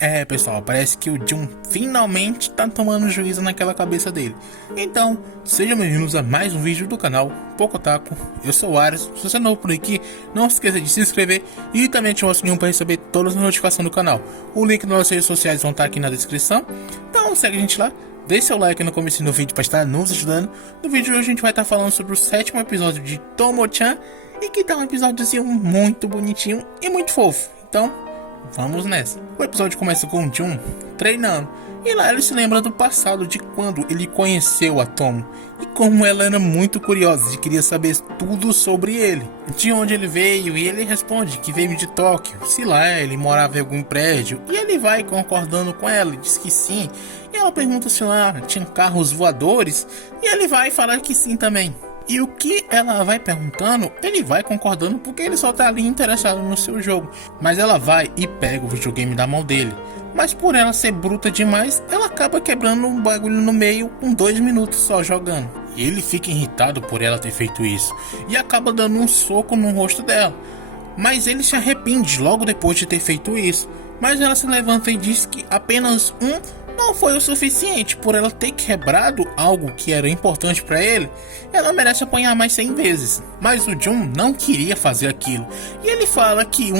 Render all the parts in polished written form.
É, pessoal, parece que o Jun finalmente tá tomando juízo naquela cabeça dele. Então, sejam bem-vindos a mais um vídeo do canal Pocotaku. Eu sou o Ares. Se você é novo por aqui, não se esqueça de se inscrever e também ative o sininho para receber todas as notificações do canal. O link nas nossas redes sociais vão estar aqui na descrição. Então, segue a gente lá. Deixe seu like no começo do vídeo para estar nos ajudando. No vídeo de hoje a gente vai estar falando sobre o 7º episódio de Tomo-chan, e que tá um episódiozinho muito bonitinho e muito fofo. Então, vamos nessa. O episódio começa com o Jun treinando, e lá ele se lembra do passado, de quando ele conheceu a Tomo, e como ela era muito curiosa e queria saber tudo sobre ele, de onde ele veio, e ele responde que veio de Tóquio, se lá ele morava em algum prédio, e ele vai concordando com ela, diz que sim, e ela pergunta se lá tinha carros voadores, e ele vai falar que sim também. E o que ela vai perguntando, ele vai concordando porque ele só tá ali interessado no seu jogo. Mas ela vai e pega o videogame da mão dele. Mas por ela ser bruta demais, ela acaba quebrando um bagulho no meio com 2 minutos só jogando. E ele fica irritado por ela ter feito isso e acaba dando um soco no rosto dela. Mas ele se arrepende logo depois de ter feito isso. Mas ela se levanta e diz que apenas não foi o suficiente. Por ela ter quebrado algo que era importante para ele, ela merece apanhar mais 100 vezes. Mas o Jun não queria fazer aquilo, e ele fala que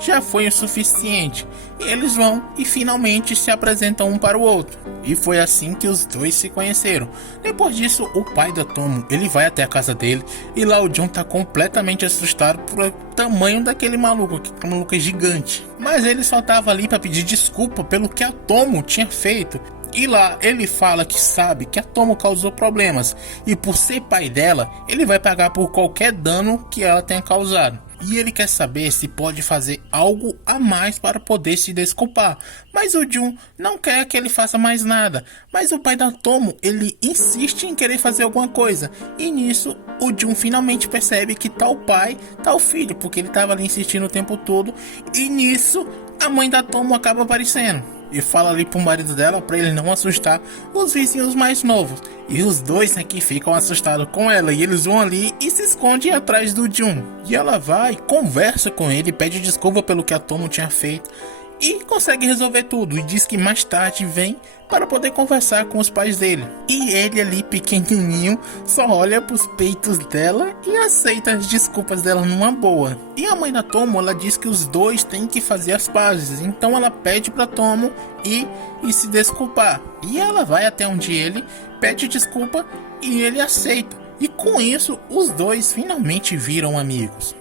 já foi o suficiente. E eles vão e finalmente se apresentam um para o outro. E foi assim que os dois se conheceram. Depois disso, o pai da Tomo, ele vai até a casa dele, e lá o Jun tá completamente assustado por o tamanho daquele maluco, que maluco é gigante. Mas ele só tava ali para pedir desculpa pelo que a Tomo tinha feito. E lá ele fala que sabe que a Tomo causou problemas, e por ser pai dela, ele vai pagar por qualquer dano que ela tenha causado. E ele quer saber se pode fazer algo a mais para poder se desculpar. Mas o Jun não quer que ele faça mais nada. Mas o pai da Tomo, ele insiste em querer fazer alguma coisa. E nisso, o Jun finalmente percebe que tá o pai, tá o filho, porque ele estava ali insistindo o tempo todo. E nisso, a mãe da Tomo acaba aparecendo e fala ali pro marido dela para ele não assustar os vizinhos mais novos. E os dois aqui ficam assustados com ela, e eles vão ali e se escondem atrás do Jun. E ela vai, conversa com ele, pede desculpa pelo que a Tomo tinha feito e consegue resolver tudo, e diz que mais tarde vem para poder conversar com os pais dele. E ele ali pequenininho só olha pros peitos dela e aceita as desculpas dela numa boa. E a mãe da Tomo, ela diz que os dois têm que fazer as pazes, então ela pede pra Tomo ir e se desculpar. E ela vai até onde ele, pede desculpa e ele aceita. E com isso, os dois finalmente viram amigos.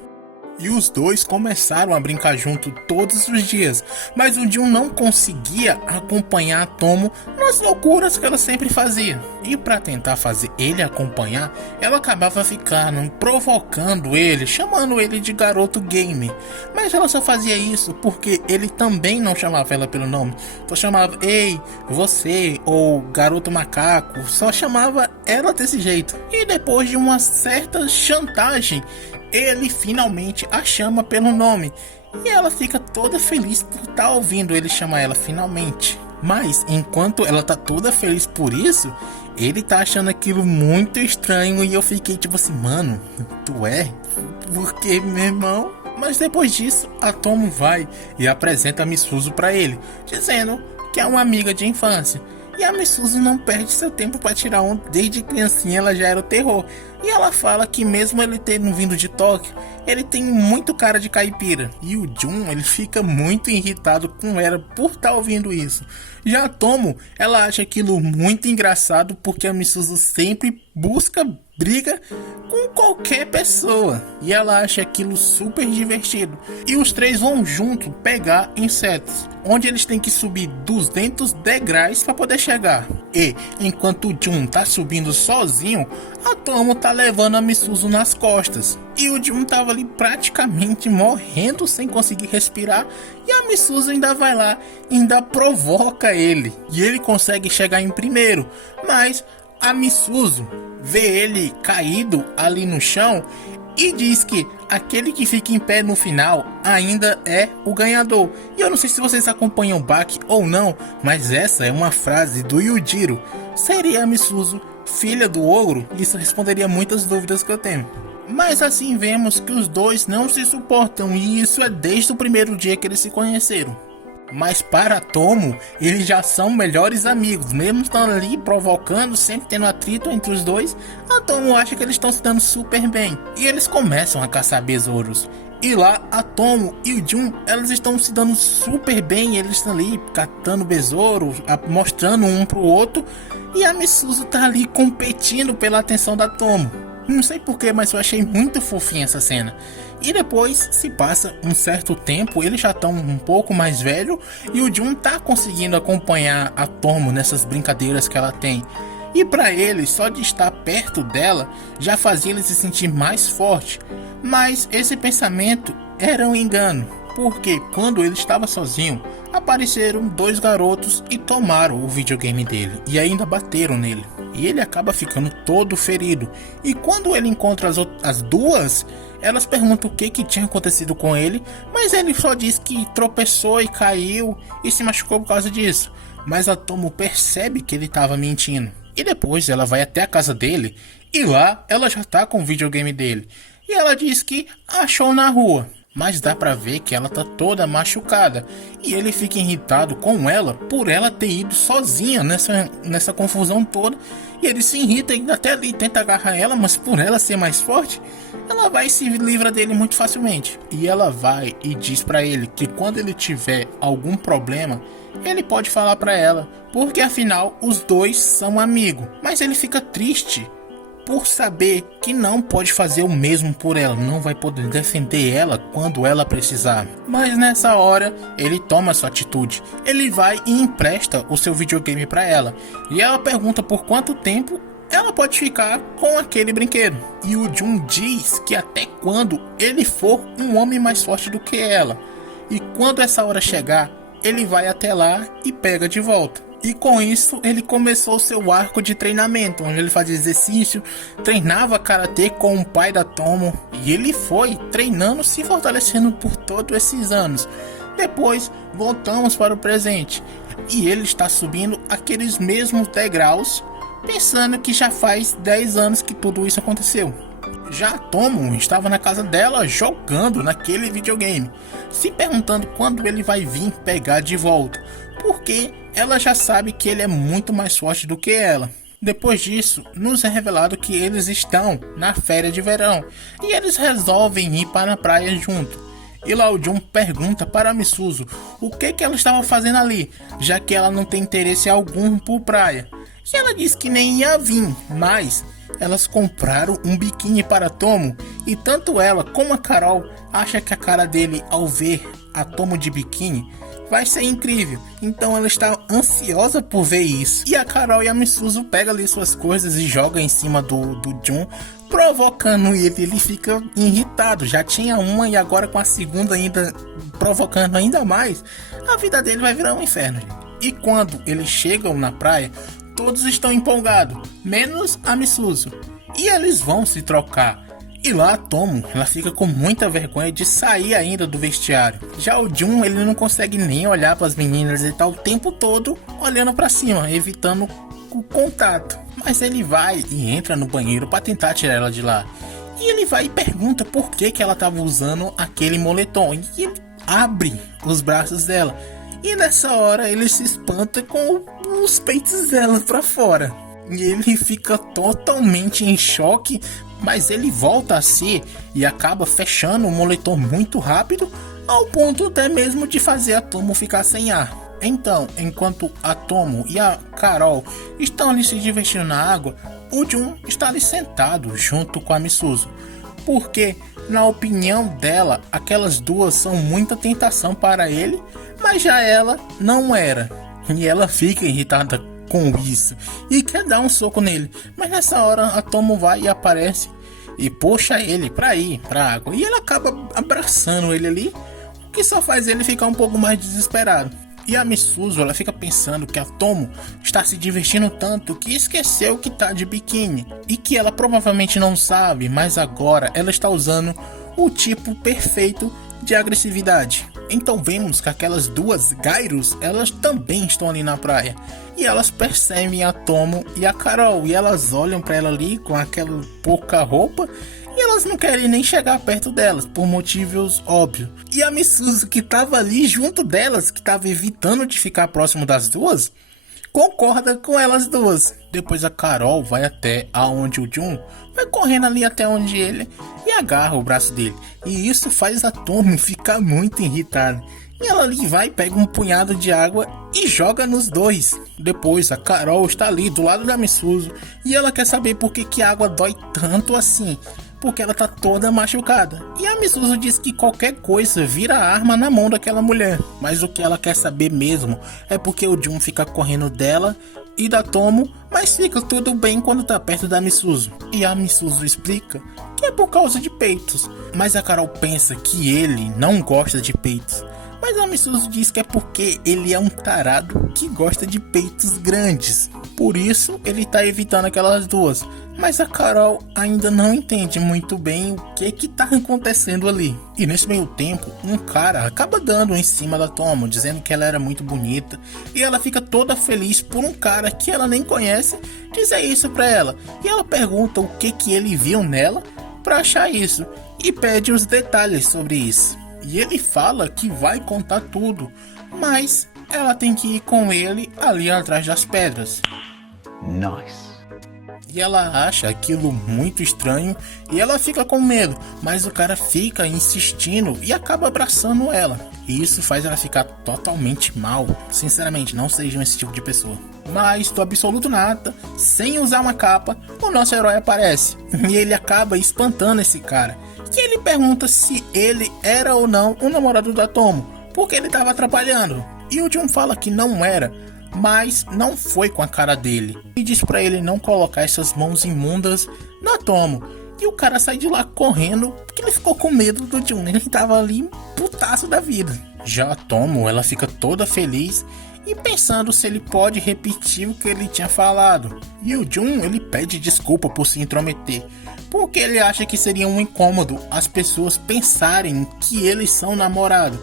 E os dois começaram a brincar junto todos os dias, mas o Jun não conseguia acompanhar a Tomo nas loucuras que ela sempre fazia. E para tentar fazer ele acompanhar, ela acabava ficando provocando ele, chamando ele de garoto game. Mas ela só fazia isso porque ele também não chamava ela pelo nome, só chamava ei, você, ou garoto macaco, só chamava ela desse jeito. E depois de uma certa chantagem, ele finalmente a chama pelo nome, e ela fica toda feliz por estar ouvindo ele chamar ela finalmente. Mas enquanto ela tá toda feliz por isso, ele tá achando aquilo muito estranho, e eu fiquei tipo assim, mano, tu é? Por que, meu irmão? Mas depois disso, a Tomo vai e apresenta a Misuzu pra ele, dizendo que é uma amiga de infância. E a Misuzu não perde seu tempo para tirar um, desde criancinha ela já era o terror. E ela fala que mesmo ele tendo vindo de Tóquio, ele tem muito cara de caipira. E o Jun, ele fica muito irritado com ela por estar ouvindo isso. Já a Tomo, ela acha aquilo muito engraçado porque a Misuzu sempre busca briga com qualquer pessoa, e ela acha aquilo super divertido. E os três vão junto pegar insetos, onde eles têm que subir 200 degraus para poder chegar. E enquanto o Jun tá subindo sozinho, a Tomo tá levando a Misuzu nas costas. E o Jun tava ali praticamente morrendo sem conseguir respirar, e a Misuzu ainda vai lá e ainda provoca ele. E ele consegue chegar em primeiro, mas a Misuzu vê ele caído ali no chão e diz que aquele que fica em pé no final ainda é o ganhador. E eu não sei se vocês acompanham o Baki ou não, mas essa é uma frase do Yujiro. Seria a Misuzu filha do ogro? Isso responderia muitas dúvidas que eu tenho. Mas assim vemos que os dois não se suportam, e isso é desde o primeiro dia que eles se conheceram. Mas para Tomo, eles já são melhores amigos, mesmo estando ali provocando, sempre tendo atrito entre os dois. A Tomo acha que eles estão se dando super bem e eles começam a caçar besouros. E lá a Tomo e o Jun, elas estão se dando super bem, eles estão ali catando besouro, mostrando um pro outro, e a Misuzu tá ali competindo pela atenção da Tomo. Não sei porquê, mas eu achei muito fofinha essa cena. E depois se passa um certo tempo, eles já estão um pouco mais velhos e o Jun tá conseguindo acompanhar a Tomo nessas brincadeiras que ela tem. E para ele, só de estar perto dela já fazia ele se sentir mais forte. Mas esse pensamento era um engano, porque quando ele estava sozinho, apareceram dois garotos e tomaram o videogame dele e ainda bateram nele. E ele acaba ficando todo ferido. E quando ele encontra as duas, elas perguntam o que tinha acontecido com ele, mas ele só diz que tropeçou e caiu e se machucou por causa disso. Mas a Tomo percebe que ele estava mentindo. E depois ela vai até a casa dele e lá ela já tá com o videogame dele. E ela diz que achou na rua, mas dá pra ver que ela tá toda machucada. E ele fica irritado com ela por ela ter ido sozinha nessa confusão toda. E ele se irrita e até ali tenta agarrar ela, mas por ela ser mais forte, ela vai e se livra dele muito facilmente. E ela vai e diz pra ele que quando ele tiver algum problema, ele pode falar pra ela, porque afinal os dois são amigos. Mas ele fica triste por saber que não pode fazer o mesmo por ela, não vai poder defender ela quando ela precisar. Mas nessa hora ele toma sua atitude, ele vai e empresta o seu videogame para ela, e ela pergunta por quanto tempo ela pode ficar com aquele brinquedo. E o Jun diz que até quando ele for um homem mais forte do que ela, e quando essa hora chegar, ele vai até lá e pega de volta. E com isso ele começou seu arco de treinamento, onde ele fazia exercício, treinava karatê com o pai da Tomo, e ele foi treinando, se fortalecendo por todos esses anos. Depois voltamos para o presente, e ele está subindo aqueles mesmos degraus, pensando que já faz 10 anos que tudo isso aconteceu. Já a Tomo estava na casa dela jogando naquele videogame, se perguntando quando ele vai vir pegar de volta, porque ela já sabe que ele é muito mais forte do que ela. Depois disso, nos é revelado que eles estão na férias de verão e eles resolvem ir para a praia junto. E lá o Jun pergunta para a Misuzu o que ela estava fazendo ali, já que ela não tem interesse algum por praia. E ela diz que nem ia vir, mas elas compraram um biquíni para Tomo e tanto ela como a Carol acha que a cara dele ao ver a Tomo de biquíni vai ser incrível, então ela está ansiosa por ver isso. E a Carol e a Misuzu pegam ali suas coisas e jogam em cima do Jun, provocando ele. Ele fica irritado, já tinha uma e agora com a segunda ainda provocando ainda mais, a vida dele vai virar um inferno, gente. E quando eles chegam na praia, todos estão empolgados, menos a Misuzu, e eles vão se trocar. E lá a Tomo, ela fica com muita vergonha de sair ainda do vestiário. Já o Jun, ele não consegue nem olhar para as meninas, ele tá o tempo todo olhando para cima, evitando o contato. Mas ele vai e entra no banheiro para tentar tirar ela de lá. E ele vai e pergunta por que ela estava usando aquele moletom. E ele abre os braços dela. E nessa hora ele se espanta com os peitos dela para fora. E ele fica totalmente em choque, mas ele volta a si e acaba fechando o moletom muito rápido, ao ponto até mesmo de fazer a Tomo ficar sem ar. Então, enquanto a Tomo e a Carol estão ali se divertindo na água, o Jun está ali sentado junto com a Misuzu, porque na opinião dela, aquelas duas são muita tentação para ele, mas já ela não era. E ela fica irritada com isso e quer dar um soco nele, mas nessa hora a Tomo vai e aparece e puxa ele pra ir pra água, e ela acaba abraçando ele ali, o que só faz ele ficar um pouco mais desesperado. E a Misuzu, ela fica pensando que a Tomo está se divertindo tanto que esqueceu que tá de biquíni e que ela provavelmente não sabe, mas agora ela está usando o tipo perfeito de agressividade. Então vemos que aquelas duas Gairos, elas também estão ali na praia. E elas percebem a Tomo e a Carol. E elas olham para ela ali com aquela pouca roupa. e elas não querem nem chegar perto delas, por motivos óbvios. E a Misuzu, que tava ali junto delas, que tava evitando de ficar próximo das duas, concorda com elas duas. Depois a Carol vai até aonde o Jun, vai correndo ali até onde ele e agarra o braço dele. E isso faz a Tomo ficar muito irritada. E ela ali vai, pega um punhado de água e joga nos dois. Depois a Carol está ali do lado da Misuzu e ela quer saber por que a água dói tanto assim. Porque ela tá toda machucada. E a Misuzu diz que qualquer coisa vira arma na mão daquela mulher. Mas o que ela quer saber mesmo é porque o Jun fica correndo dela e da Tomo, mas fica tudo bem quando tá perto da Misuzu. E a Misuzu explica que é por causa de peitos. Mas a Carol pensa que ele não gosta de peitos. Mas a Misuzu diz que é porque ele é um tarado que gosta de peitos grandes. Por isso ele tá evitando aquelas duas. Mas a Carol ainda não entende muito bem o que tá acontecendo ali. E nesse meio tempo, um cara acaba dando em cima da Tomo, dizendo que ela era muito bonita. E ela fica toda feliz por um cara que ela nem conhece dizer isso pra ela. E ela pergunta o que ele viu nela pra achar isso. E pede os detalhes sobre isso. E ele fala que vai contar tudo, mas ela tem que ir com ele ali atrás das pedras. Nice. E ela acha aquilo muito estranho e ela fica com medo, mas o cara fica insistindo e acaba abraçando ela. E isso faz ela ficar totalmente mal. Sinceramente, não sejam esse tipo de pessoa. Mas do absoluto nada, sem usar uma capa, o nosso herói aparece. E ele acaba espantando esse cara. Que ele pergunta se ele era ou não o namorado da Tomo, porque ele estava atrapalhando. E o Jun fala que não era, mas não foi com a cara dele. E diz pra ele não colocar essas mãos imundas na Tomo. E o cara sai de lá correndo, porque ele ficou com medo do Jun. Ele tava ali putaço da vida. Já a Tomo, ela fica toda feliz e pensando se ele pode repetir o que ele tinha falado. E o Jun, ele pede desculpa por se intrometer, porque ele acha que seria um incômodo as pessoas pensarem que eles são namorados.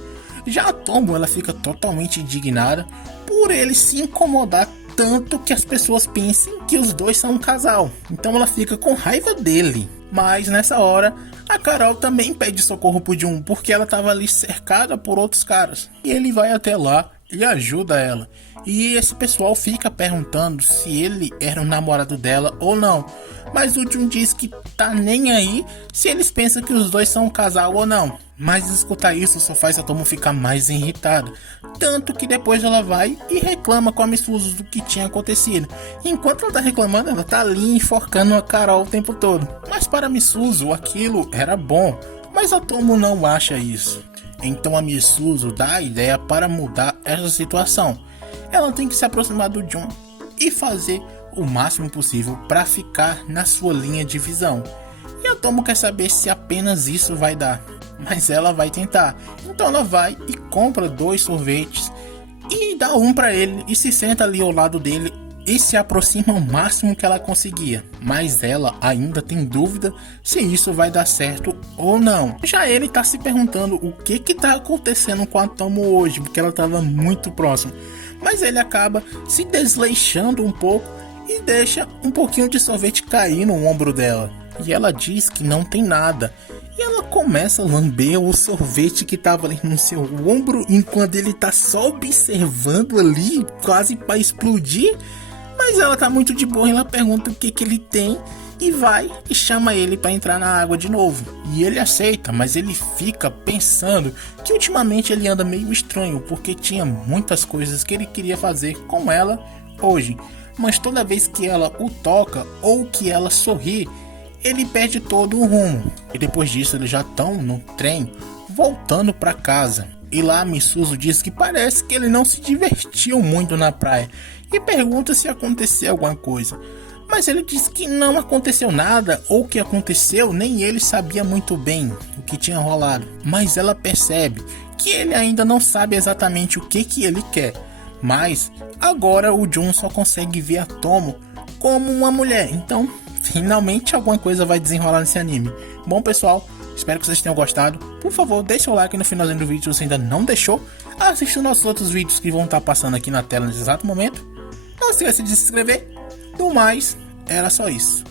Já a Tomo, ela fica totalmente indignada por ele se incomodar tanto que as pessoas pensem que os dois são um casal. Então ela fica com raiva dele. Mas nessa hora, a Carol também pede socorro pro Jun, porque ela estava ali cercada por outros caras. E ele vai até lá e ajuda ela. E esse pessoal fica perguntando se ele era o namorado dela ou não. Mas o Jun diz que tá nem aí se eles pensam que os dois são um casal ou não. Mas escutar isso só faz a Tomo ficar mais irritada. Tanto que depois ela vai e reclama com a Misuzu do que tinha acontecido. Enquanto ela tá reclamando, ela tá ali enforcando a Carol o tempo todo. Mas para a Misuzu aquilo era bom. Mas a Tomo não acha isso. Então a Misuzu dá a ideia para mudar essa situação. Ela tem que se aproximar do Jun e fazer o máximo possível para ficar na sua linha de visão. E a Tomo quer saber se apenas isso vai dar, mas ela vai tentar. Então ela vai e compra 2 sorvetes e dá um para ele e se senta ali ao lado dele e se aproxima o máximo que ela conseguia. Mas ela ainda tem dúvida se isso vai dar certo ou não. Já ele tá se perguntando o que tá acontecendo com a Tomo hoje, porque ela tava muito próxima. Mas ele acaba se desleixando um pouco e deixa um pouquinho de sorvete cair no ombro dela. E ela diz que não tem nada. E ela começa a lamber o sorvete que tava ali no seu ombro, enquanto ele tá só observando ali, quase para explodir. Mas ela tá muito de boa e ela pergunta o que ele tem e vai e chama ele para entrar na água de novo. E ele aceita, mas ele fica pensando que ultimamente ele anda meio estranho, porque tinha muitas coisas que ele queria fazer com ela hoje. Mas toda vez que ela o toca ou que ela sorri, ele perde todo o rumo. E depois disso eles já estão no trem voltando para casa. E lá a Misuzu diz que parece que ele não se divertiu muito na praia e pergunta se aconteceu alguma coisa. Mas ele diz que não aconteceu nada, ou o que aconteceu nem ele sabia muito bem o que tinha rolado. Mas ela percebe que ele ainda não sabe exatamente o que ele quer. Mas agora o Jun só consegue ver a Tomo como uma mulher. Então finalmente alguma coisa vai desenrolar nesse anime. Bom pessoal, espero que vocês tenham gostado. Por favor, deixe seu like no finalzinho do vídeo se você ainda não deixou. Assista nossos outros vídeos que vão estar passando aqui na tela nesse exato momento. Não se esqueça de se inscrever. Do mais, era só isso.